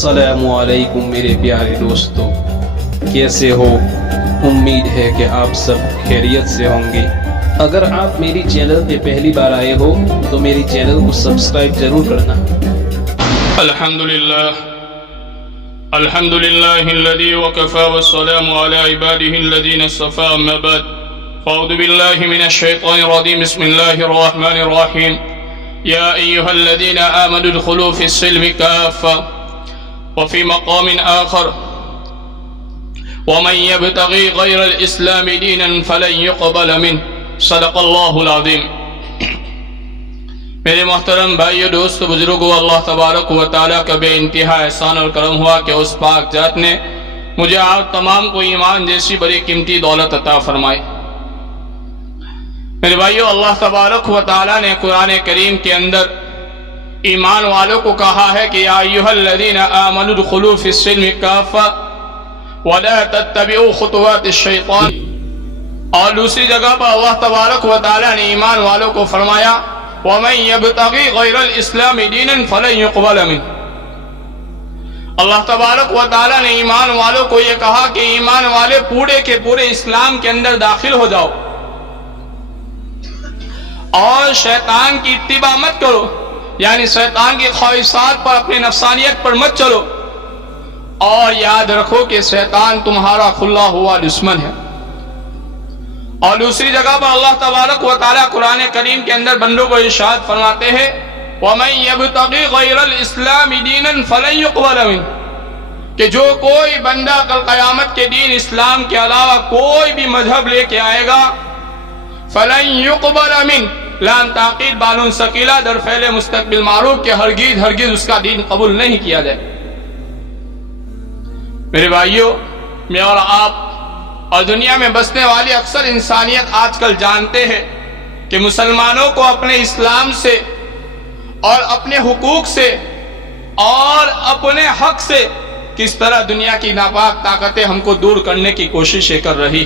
अस्सलामु अलैकुम मेरे प्यारे दोस्तों, कैसे हो? उम्मीद है कि आप सब खैरियत से होंगे। अगर आप मेरी चैनल पे पहली बार आए हो तो मेरी चैनल को सब्सक्राइब जरूर करना। अल्हम्दुलिल्लाहिल्लज़ी वकफ़ा वस्सलामु अला इबादिहिल्लज़ीना इस्तफ़ा, अम्मा बाद, फ़अऊज़ु बिल्लाहि मिनश शैतानिर रजीम, बिस्मिल्लाहिर रहमानिर रहीम। या अय्युहल्लज़ीना आमनु उदख़ुलू फ़िस्सिल्मि काफ़्फ़ा व फ़ी मक़ामिन आख़र वमन यब्तग़ी ग़ैरल इस्लामि दीनन फ़लन युक़बल मिन्हु, सदक़ल्लाहुल अज़ीम। मेरे मोहतरम भाइयों, दोस्तों, बुजुर्गों, अल्लाह तबारक व तआला का बेइंतहा एहसान और करम हुआ कि उस पाक जात ने मुझे आप तमाम को ईमान जैसी बड़ी कीमती दौलत अता फरमाई। मेरे भाइयों, अल्लाह तबारक व तआला ने कुरान करीम के अंदर ईमान वालों को कहा है कि या अय्युहल्लज़ीना आमनु उदख़ुलू फ़िस्सिल्मि काफ़्फ़ा वला तत्तबिउ खुतुवातिश शैतान। और दूसरी जगह पर अल्लाह तबारक व तआला ने ईमान वालों को फरमाया वमन यब्तग़ी ग़ैरल इस्लामि दीनन फ़लन युक़बल मिन्हु। अल्लाह तबारक व तआला ने ईमान वालों को यह कहा कि ईमान वाले पूरे के पूरे इस्लाम के अंदर दाखिल हो जाओ और शैतान की इत्तिबा मत करो, यानी शैतान की ख्वाहिशात पर, अपनी नफ्सानियत पर मत चलो। और याद रखो कि शैतान तुम्हारा खुला हुआ दुश्मन है। और दूसरी जगह पर अल्लाह तबारक व तआला कुरान करीम के अंदर बंदों को इरशाद फरमाते हैं वमन यब्तग़ी ग़ैरल इस्लामि दीनन फ़लन युक़बल मिन्हु, कि जो कोई बंदा कल क़यामत के दिन इस्लाम के अलावा कोई भी मजहब लेके आएगा, फ़लन युक़बल मिन्हु, लाम ताक़ीद बानुन सकीला दर फ़ेल मुस्तक़बिल मारूफ, के हरगिज़ उसका दीन कबूल नहीं किया जाए। मेरे भाइयों, मैं और आप और दुनिया में बसने वाली अक्सर इंसानियत आजकल जानते हैं कि मुसलमानों को अपने इस्लाम से और अपने हुकूक से और अपने हक से किस तरह दुनिया की नापाक ताकतें हमको दूर करने की कोशिशें कर रही।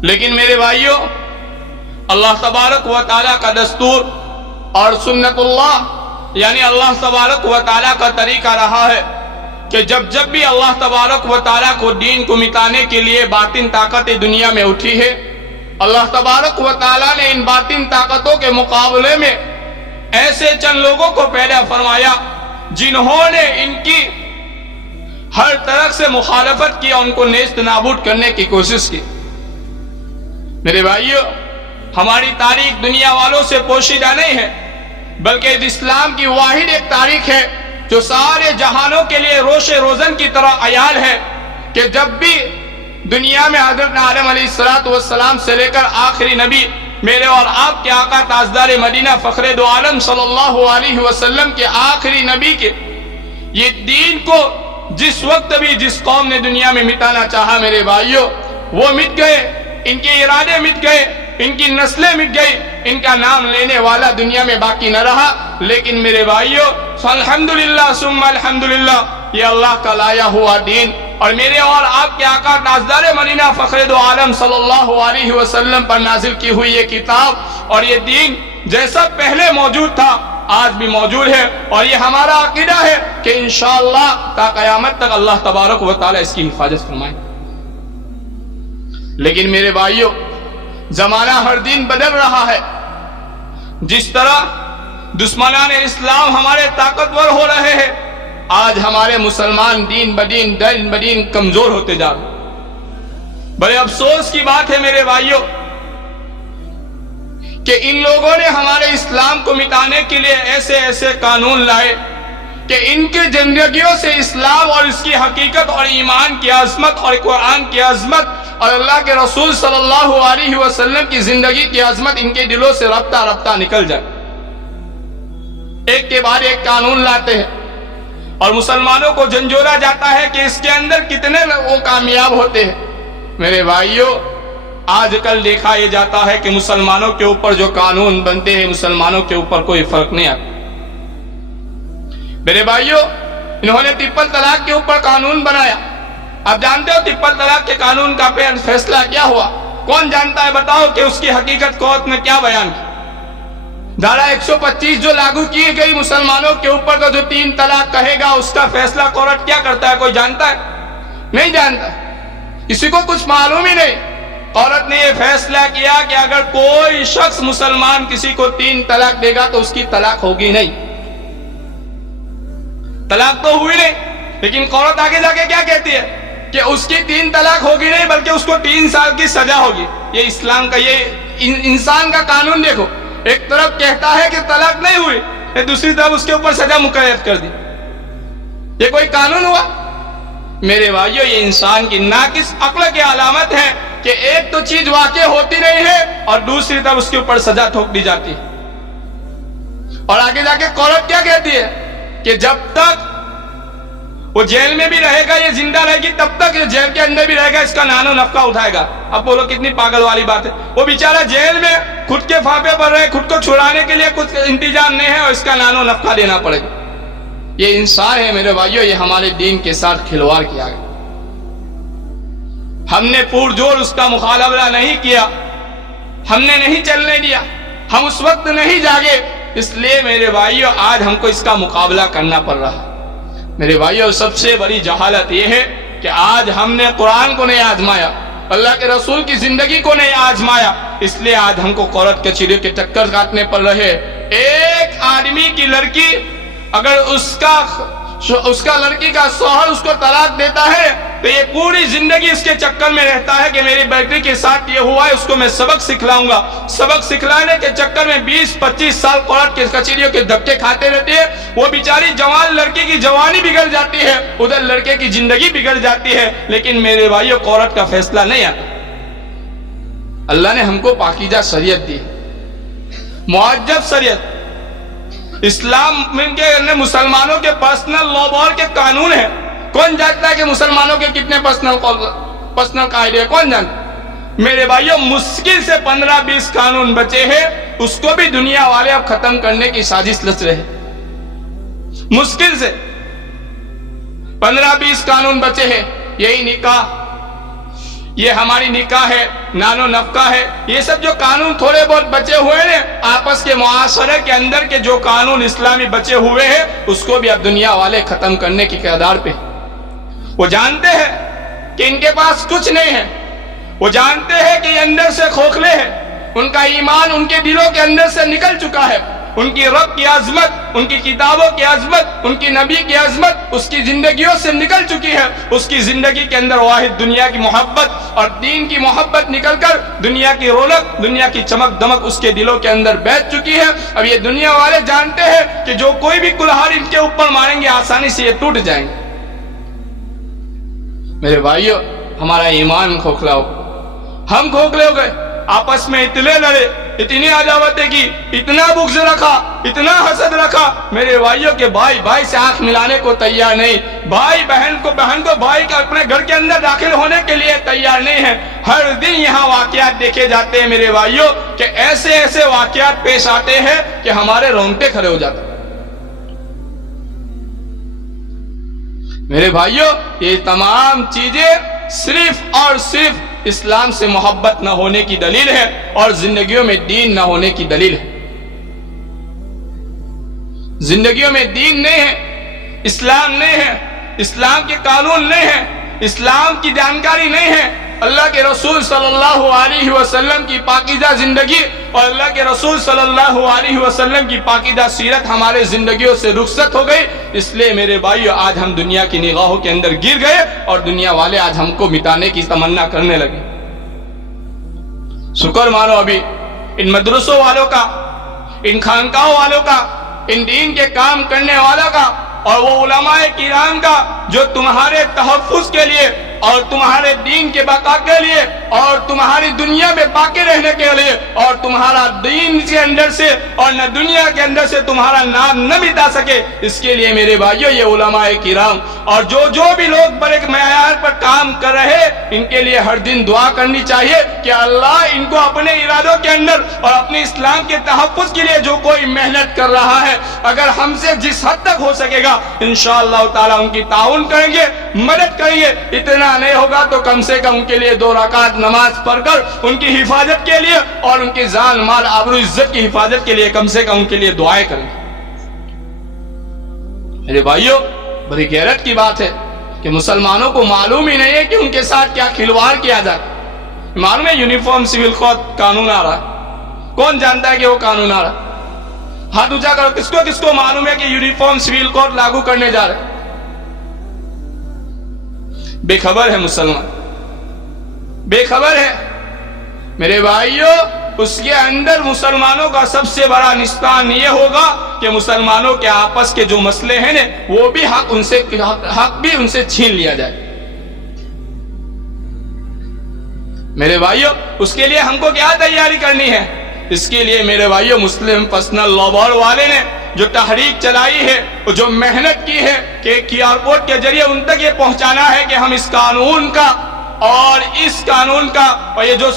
लेकिन मेरे भाइयों, अल्लाह तबारक व तआला का दस्तूर और सुन्नतुल्लाह यानी अल्लाह तबारक व तआला का तरीका रहा है कि जब जब भी अल्लाह तबारक व तआला को दीन को मिटाने के लिए बातिन ताकतें दुनिया में उठी है, अल्लाह तबारक व तआला ने इन बातिन ताकतों के मुकाबले में ऐसे चंद लोगों को पैदा फरमाया जिन्होंने इनकी हर तरह से मुखालफत की और उनको नेस्त नाबूद करने की कोशिश की। मेरे भाइयों, हमारी तारीख दुनिया वालों से पोशीदा नहीं है, बल्कि इस्लाम की वाहिद एक तारीख है जो सारे जहानों के लिए रोशे रोजन की तरह अयाल है कि जब भी दुनिया में हज़रत आदम अलैहिस्सलातु वस्सलाम से लेकर आखिरी नबी मेरे और आपके आका ताजदार मदीना फ़ख्रे दो आलम सल्लल्लाहु अलैहि वसल्लम के आखिरी नबी के ये दीन को जिस वक्त भी जिस कौम ने दुनिया में मिटाना चाहा, मेरे भाइयों, वो मिट गए, इनके इरादे मिट गए, इनकी नस्लें मिट गई, इनका नाम लेने वाला दुनिया में बाकी न रहा। लेकिन मेरे भाइयों, अल्हम्दुलिल्लाह सुम्मा अल्हम्दुलिल्लाह, ये अल्लाह का लाया हुआ दीन और मेरे और आपके आका ताजदार मदीना फ़ख्रे दो आलम सल्लल्लाहु अलैहि वसल्लम पर नाजिल की हुई ये किताब और ये दीन जैसा पहले मौजूद था आज भी मौजूद है। और ये हमारा अकीदा है कि इंशाअल्लाह ता क़यामत तक अल्लाह तबारक व तआला इसकी हिफाजत फरमाए। लेकिन मेरे भाइयों, जमाना हर दिन बदल रहा है। जिस तरह दुश्मनान इस्लाम हमारे ताकतवर हो रहे हैं, आज हमारे मुसलमान दिन बदीन कमजोर होते जा रहे। बड़े अफसोस की बात है मेरे भाइयों कि इन लोगों ने हमारे इस्लाम को मिटाने के लिए ऐसे ऐसे कानून लाए कि इनके जिंदगियों से इस्लाम और इसकी हकीकत और ईमान की अजमत और कुरान की अजमत और अल्लाह के रसूल सल्लल्लाहु अलैहि वसल्लम की जिंदगी की अजमत इनके दिलों से रफ्ता रफ्ता निकल जाए। एक के बाद एक कानून लाते हैं और मुसलमानों को झंझोरा जाता है कि इसके अंदर कितने वो कामयाब होते हैं। मेरे भाइयों, आजकल देखा यह जाता है कि मुसलमानों के ऊपर जो कानून बनते हैं, मुसलमानों के ऊपर कोई फर्क नहीं आता। मेरे भाइयों, इन्होंने ट्रिपल तलाक के ऊपर कानून बनाया। आप जानते हो ट्रिपल तलाक के कानून का फैसला क्या हुआ? कौन जानता है? बताओ कि उसकी हकीकत कोर्ट में क्या बयान की। धारा 125 जो लागू की गई मुसलमानों के ऊपर का जो 3 तलाक कहेगा, उसका फैसला कोर्ट क्या करता है? कोई जानता है? नहीं जानता, किसी को कुछ मालूम ही नहीं। औरत ने यह फैसला किया कि अगर कोई शख्स मुसलमान किसी को 3 तलाक देगा तो उसकी तलाक होगी नहीं, तलाक तो हुई नहीं। लेकिन औरत आगे जाके क्या कहती है कि उसकी 3 तलाक होगी नहीं, बल्कि उसको 3 साल की सजा होगी। ये इस्लाम का, ये इंसान का कानून देखो, एक तरफ कहता है कि तलाक नहीं हुई, दूसरी तरफ उसके ऊपर सजा मुकर्रर कर दी। ये कोई कानून हुआ? मेरे भाइयों, ये इंसान की नाकिस अक्ल की अलामत है कि एक तो चीज वाकई होती नहीं है और दूसरी तरफ उसके ऊपर सजा ठोक दी जाती है। और आगे जाके कोर्ट क्या कहती है कि जब तक वो जेल में भी रहेगा, ये जिंदा रहेगी, तब तक ये जेल के अंदर भी रहेगा, इसका नानो नफका उठाएगा। अब बोलो कितनी पागल वाली बात है। वो बेचारा जेल में खुद के फांपे पर रहे, खुद को छुड़ाने के लिए कुछ इंतजाम नहीं है और इसका नानो नफका देना पड़ेगा। ये इंसान है मेरे भाइयों, ये हमारे दीन के साथ खिलवाड़ किया गया। हमने पुरजोर उसका मुकाबला नहीं किया, हमने नहीं चलने दिया, हम उस वक्त नहीं जागे, इसलिए मेरे भाइयों आज हमको इसका मुकाबला करना पड़ रहा है। मेरे भाइयों, सबसे बड़ी जहालत यह है कि आज हमने कुरान को नहीं आजमाया, अल्लाह के रसूल की जिंदगी को नहीं आजमाया, इसलिए आज हमको कोर्ट कचहरी के चक्कर काटने पड़ रहे। एक आदमी की लड़की अगर उसका लड़की का शौहर उसको तलाक देता है तो ये पूरी जिंदगी इसके चक्कर में रहता है कि मेरी बेटी के साथ ये हुआ है, उसको मैं सबक सिखलाऊंगा। सबक सिखलाने के चक्कर में 20-25 साल कोर्ट के कचहरियों के धक्के खाते रहते हैं। वो बेचारी जवान लड़की की जवानी बिगड़ जाती है, उधर लड़के की जिंदगी बिगड़ जाती है। लेकिन मेरे भाइयों, कोर्ट का फैसला नहीं आता। अल्लाह ने हमको पाकीज़ा शरीयत दी, मुअज्जब शरीयत। इस्लाम के अंदर मुसलमानों के पर्सनल लॉ बोर्ड के कानून है। कौन जानता है कि मुसलमानों के कितने पर्सनल कायदे? कौन जानता? मेरे भाइयों, मुश्किल से 15-20 कानून बचे हैं, उसको भी दुनिया वाले अब खत्म करने की साजिश रच रहे हैं। मुश्किल से 15-20 कानून बचे हैं। यही निकाह, ये हमारी निकाह है, नानो नफका है, ये सब जो कानून थोड़े बहुत बचे हुए हैं, आपस के मुआशरे के अंदर के जो कानून इस्लामी बचे हुए हैं, उसको भी अब दुनिया वाले खत्म करने की कगार पे। वो जानते हैं कि इनके पास कुछ नहीं है, वो जानते हैं कि ये अंदर से खोखले हैं, उनका ईमान उनके दिलों के अंदर से निकल चुका है। उनकी रब की अजमत, उनकी किताबों की अजमत, उनकी नबी की अजमत उसकी जिंदगियों से निकल चुकी है। उसकी जिंदगी के अंदर वाहिद दुनिया की मोहब्बत और दीन की मोहब्बत निकलकर दुनिया की रौनक, दुनिया की चमक दमक उसके दिलों के अंदर बैठ चुकी है। अब ये दुनिया वाले जानते हैं कि जो कोई भी कुल्हाड़ी इनके ऊपर मारेंगे, आसानी से ये टूट जाएंगे। मेरे भाइयों, हमारा ईमान खोखला हो, हम खोखले हो गए, आपस में इतने लड़े, इतनी अदावतें की, इतना बुग़्ज़ रखा, इतना हसद रखा। मेरे भाइयों के भाई भाई से आंख मिलाने को तैयार नहीं, भाई बहन को भाई के अपने घर के अंदर दाखिल होने के लिए तैयार नहीं है। हर दिन यहाँ वाक़यात देखे जाते हैं मेरे भाइयों कि ऐसे ऐसे वाक़यात पेश आते हैं कि हमारे रोंगटे खड़े हो जाते हैं। मेरे भाइयों, ये तमाम चीजें सिर्फ और सिर्फ इस्लाम से मोहब्बत न होने की दलील है और जिंदगियों में दीन न होने की दलील है। जिंदगियों में दीन नहीं है, इस्लाम नहीं है, इस्लाम के कानून नहीं है, इस्लाम की जानकारी नहीं है। अल्लाह के रसूल सल्लल्लाहु अलैहि वसल्लम की पाकीज़ा जिंदगी और अल्लाह के रसूल सल्लल्लाहु अलैहि वसल्लम की पाकीज़ा सीरत हमारे जिंदगियों से रुखसत हो गई। इसलिए मेरे भाइयों, आज हम दुनिया की निगाहों के अंदर गिर गए और दुनिया वाले आज हमको मिटाने की तमन्ना करने लगे। शुक्र मानो अभी इन मदरसों वालों का, इन खानकाहों वालों का, इन दीन के काम करने वालों का और वो उलमाए किराम का जो तुम्हारे तहफ़्फ़ुज़ के लिए और तुम्हारे दीन के बका के लिए और तुम्हारी दुनिया में बाकी रहने के लिए और तुम्हारा दीन के अंदर से और न दुनिया के अंदर से तुम्हारा नाम न मिटा सके, इसके लिए मेरे भाइयों ये उलमाए किराम और जो भी लोग बड़े मयार पर काम कर रहे, इनके लिए हर दिन दुआ करनी चाहिए कि अल्लाह इनको अपने इरादों के अंदर और अपने इस्लाम के तहफ़्फ़ुज़ के लिए जो कोई मेहनत कर रहा है, अगर हमसे जिस हद तक हो सकेगा इंशाअल्लाह ताला उनकी ताउन करेंगे, मदद करेंगे। इतना नहीं होगा तो कम से कम उनके लिए 2 रकात نماز پڑھ کر ان کی حفاظت کے لیے اور ان کی جان مال آبرو عزت کی حفاظت کے لیے کم سے کم ان کے لیے دعائیں کریں۔ میرے بھائیوں، بڑی غیرت کی بات ہے کہ مسلمانوں کو معلوم ہی نہیں ہے کہ ان کے ساتھ کیا کھلواڑ کیا جاتا ہے۔ معلوم ہے یونیفارم سول کوڈ قانون آ رہا ہے، کون جانتا ہے کہ وہ قانون آ رہا ہے؟ ہاتھ اونچا کرو، کس کو معلوم ہے کہ یونیفارم سول کوڈ لاگو کرنے جا رہے ہیں؟ بے خبر ہے مسلمان، بے خبر ہے۔ میرے بھائیوں، اس کے اندر مسلمانوں کا سب سے بڑا نقصان یہ ہوگا کہ مسلمانوں کے آپس کے جو مسئلے ہیں نا، وہ بھی حق بھی ان سے چھین لیا جائے۔ میرے بھائیوں، اس کے لیے ہم کو کیا تیاری کرنی ہے؟ اس کے لیے میرے بھائیوں، مسلم پرسنل لا بورڈ والے نے جو تحریک چلائی ہے، جو محنت کی ہے کہ QR کوڈ کے ذریعے ان تک یہ پہنچانا ہے کہ ہم اس قانون کا اور یہ جو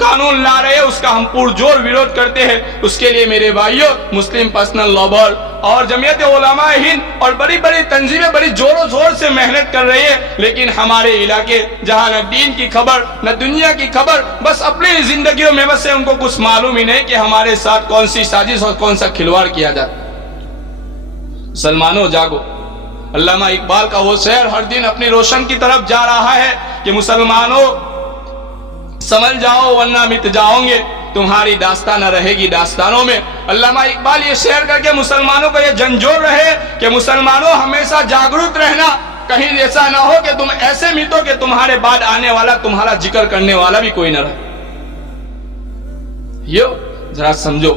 قانون لا رہے ہیں اس کا ہم پرجوڑ وروध کرتے ہیں۔ اس کے لیے میرے بھائیوں، مسلم پرسنل لا بورڈ اور جمعیت علماء ہند اور بڑی بڑی تنظیمیں بڑی زور و زور سے محنت کر رہی ہیں، لیکن ہمارے علاقے جہاں نہ دین کی خبر نہ دنیا کی خبر، بس اپنی زندگیوں میں بس ان کو کچھ معلوم ہی نہیں کہ ہمارے ساتھ کون سی سازش اور کون سا کھلواڑ کیا جاتا۔ مسلمانوں جاگو، علامہ اقبال کا وہ شعر ہر دن اپنی روشن کی طرف جا رہا ہے کہ مسلمانوں سمجھ جاؤ ورنہ مٹ جاؤ گے، تمہاری داستان نہ رہے گی داستانوں میں۔ علامہ اقبال یہ شعر کر کے مسلمانوں کو یہ جھنجھوڑ رہے کہ مسلمانوں ہمیشہ جاگرت رہنا، کہیں ایسا نہ ہو کہ تم ایسے مٹو کہ تمہارے بعد آنے والا تمہارا ذکر کرنے والا بھی کوئی نہ رہے۔ یہ ذرا سمجھو،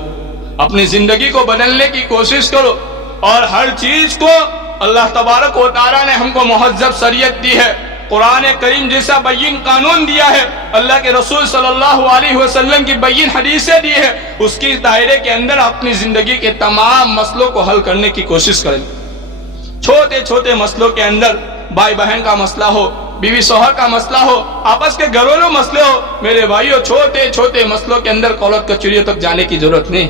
اپنی زندگی کو بدلنے کی کوشش کرو، اور ہر چیز کو اللہ تبارک و تعالیٰ نے ہم کو مہذب شریعت دی ہے، قرآن کریم جیسا بین قانون دیا ہے، اللہ کے رسول صلی اللہ علیہ وسلم کی بین حدیثیں دی ہے، اس کی دائرے کے اندر اپنی زندگی کے تمام مسئلوں کو حل کرنے کی کوشش کریں۔ چھوٹے چھوٹے مسئلوں کے اندر بھائی بہن کا مسئلہ ہو، بیوی شوہر کا مسئلہ ہو، آپس کے گھریلو مسئلے ہو، میرے بھائیوں چھوٹے چھوٹے مسئلوں کے اندر کالج کچہریوں تک جانے کی ضرورت نہیں۔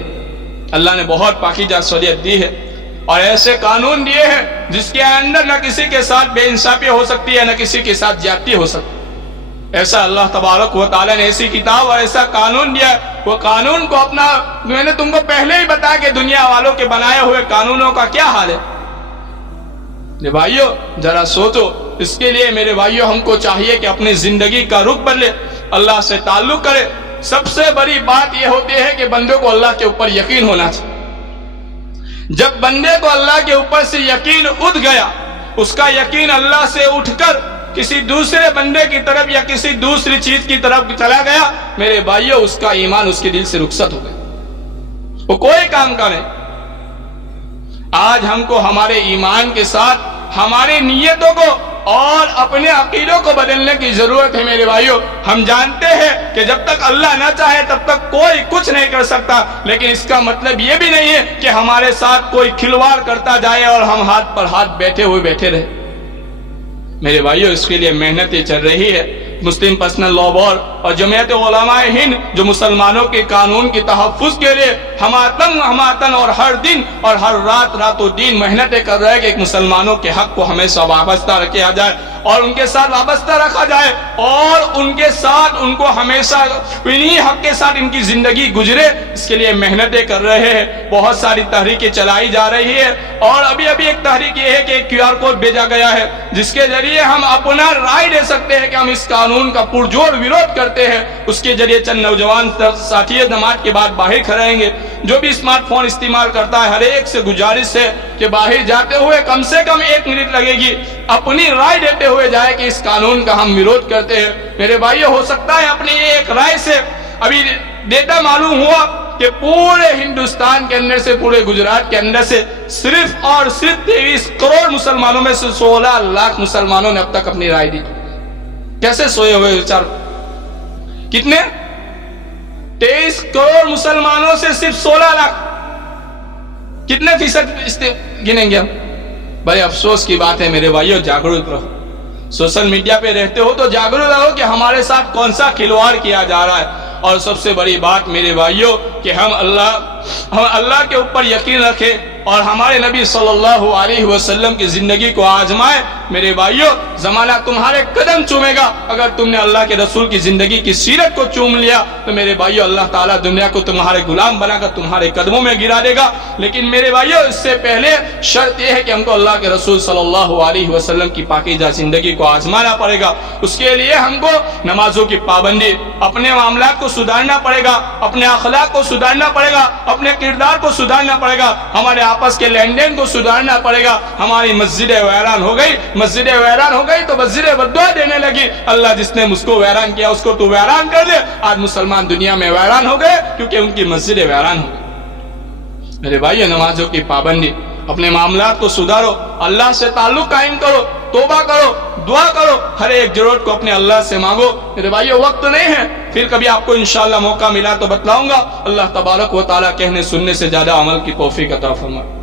اللہ نے بہت پاکیزہ شریعت دی ہے اور ایسے قانون دیے ہیں جس کے اندر نہ کسی کے ساتھ بے انصافی ہو سکتی ہے، نہ کسی کے ساتھ زیادتی ہو سکتی ہے۔ ایسا اللہ تبارک و تعالیٰ نے ایسی کتاب اور ایسا قانون دیا ہے، وہ قانون کو اپنا، میں نے تم کو پہلے ہی بتایا کہ دنیا والوں کے بنائے ہوئے قانونوں کا کیا حال ہے۔ میرے بھائیوں ذرا سوچو، اس کے لیے میرے بھائیوں ہم کو چاہیے کہ اپنی زندگی کا رخ بدلے، اللہ سے تعلق کرے۔ سب سے بڑی بات یہ ہوتی ہے کہ بندے کو اللہ کے اوپر یقین ہونا چاہیے۔ جب بندے کو اللہ کے اوپر سے یقین اٹھ گیا، اس کا یقین اللہ سے اٹھ کر کسی دوسرے بندے کی طرف یا کسی دوسری چیز کی طرف چلا گیا، میرے بھائیوں اس کا ایمان اس کے دل سے رخصت ہو گیا، وہ کوئی کام کا نہیں۔ آج ہم کو ہمارے ایمان کے ساتھ ہماری نیتوں کو اور اپنے عقیدوں کو بدلنے کی ضرورت ہے۔ میرے بھائیوں ہم جانتے ہیں کہ جب تک اللہ نہ چاہے تب تک کوئی کچھ نہیں کر سکتا، لیکن اس کا مطلب یہ بھی نہیں ہے کہ ہمارے ساتھ کوئی کھلواڑ کرتا جائے اور ہم ہاتھ پر ہاتھ بیٹھے رہے۔ میرے بھائیوں اس کے لیے محنتیں چل رہی ہے۔ مسلم پرسنل لا بورڈ اور جمعیت علماء ہند جو مسلمانوں کے قانون کے تحفظ کے لیے ہماتن اور ہر دن اور ہر رات و دن محنتیں کر رہے ہیں کہ مسلمانوں کے حق کو ہمیشہ وابستہ رکھا جائے اور ان کے ساتھ وابستہ رکھا جائے اور ان کے ساتھ ان کو ہمیشہ انہی حق کے ساتھ ان کی زندگی گزرے، اس کے لیے محنتیں کر رہے ہیں۔ بہت ساری تحریکیں چلائی جا رہی ہے اور ابھی ایک تحریک یہ ہے کہ ایک QR کوڈ بھیجا گیا ہے جس کے ذریعے ہم اپنا رائے دے سکتے ہیں کہ ہم اس قانون کا پرجوڑ وروध کرتے ہیں۔ اس کے ذریعے چند نوجوان ساتھی نماز کے بعد باہر کھڑے رہیں گے۔ جو بھی اسمارٹ فون استعمال کرتا ہے ہر ایک سے گزارش ہے کہ باہر جاتے ہوئے کم سے کم 1 منٹ لگے گی، اپنی رائے دیتے ہوئے جائے کہ اس قانون کا ہم وروध کرتے ہیں۔ میرے بھائیو ہو سکتا ہے اپنی ایک رائے سے، ابھی ڈیٹا معلوم ہوا کہ پورے ہندوستان کے اندر سے، پورے گجرات کے اندر سے صرف اور صرف 23 کروڑ مسلمانوں میں سے 16 لاکھ مسلمانوں نے اب تک اپنی رائے دی۔ کیسے سوئے ہوئے وچار؟ کتنے؟ 23 کروڑ مسلمانوں سے صرف 16 لاکھ، کتنے فیصد گنیں گے ہم؟ بڑے افسوس کی بات ہے میرے بھائیو، جاگرت رہو۔ سوشل میڈیا پہ رہتے ہو تو جاگرت رہو کہ ہمارے ساتھ کون سا کھلواڑ کیا جا رہا ہے۔ اور سب سے بڑی بات میرے بھائیو کہ ہم اللہ کے اوپر یقین رکھیں، اور ہمارے نبی صلی اللہ علیہ وسلم کی زندگی کو آزمائے. میرے بھائیوں زمانہ تمہارے قدم چومے گا. اگر تم نے اللہ کے رسول کی زندگی کی سیرت کو چوم لیا تو میرے بھائیوں اللہ تعالیٰ دنیا کو تمہارے غلام بنا کر تمہارے قدموں میں گرا دے گا. لیکن میرے بھائیوں اس سے پہلے شرط یہ ہے کہ ہم کو اللہ کے رسول صلی اللہ علیہ وسلم کی پاکیزہ زندگی کو آزمانا پڑے گا. اس کے لیے ہم کو نمازوں کی پابندی، اپنے معاملات کو سدھارنا پڑے گا، اپنے اخلاق کو سدھارنا پڑے گا، اپنے کردار کو سدھارنا پڑے گا، ہمارے آپس کے لین دین کو سدھارنا پڑے گا. ہماری مسجدیں ویران ہو گئی، مسجدیں ویران ہو گئی تو مسجدیں بددعا دینے لگی. اللہ جس نے مجھ کو ویران کیا اس کو تو ویران کر دے. آج مسلمان دنیا میں ویران ہو گئے کیونکہ ان کی مسجدیں ویران ہو گئی. میرے بھائی نمازوں کی پابندی، اپنے معاملات کو سدھارو، اللہ سے تعلق قائم کرو، توبہ کرو، دعا کرو، ہر ایک ضرورت کو اپنے اللہ سے مانگو. میرے بھائیو وقت نہیں ہے، پھر کبھی آپ کو انشاءاللہ موقع ملا تو بتلاؤں گا. اللہ تبارک و تعالیٰ کہنے سننے سے زیادہ عمل کی توفیق عطا فرمائے.